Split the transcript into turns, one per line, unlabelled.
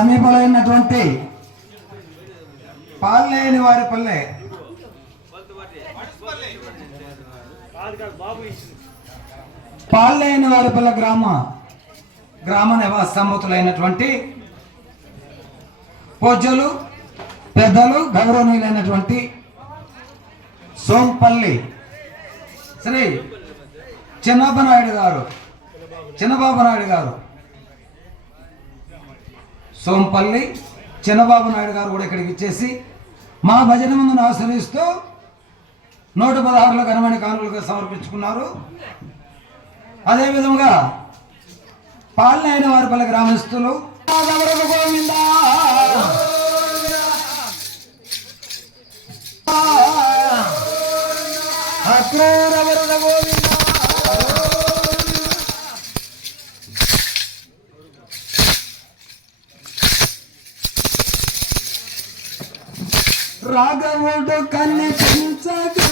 సమీపంలో ఉన్నటువంటి పాల్లేని వారి పల్లె. పాల్లేని వారి పల్లె గ్రామ గ్రామ నివాసంబతులైనటువంటి పూజ్యులు పెద్దలు గౌరవనీయులైనటువంటి సోంపల్లి శ్రీ చిన్నప్ప నాయుడు గారు చిన్నబాబు నాయుడు గారు. సోంపల్లి చిన్నబాబు నాయుడు గారు కూడా ఇక్కడికి ఇచ్చేసి మా భజన ముందును ఆశ్రయిస్తూ నూట పదహారులో ఘనమైన కానుకలుగా సమర్పించుకున్నారు. అదేవిధంగా పాలనైన వారిపల్లి గ్రామస్తులు గౌరవ గోవిందా. రాఘవుడు కనిపించగా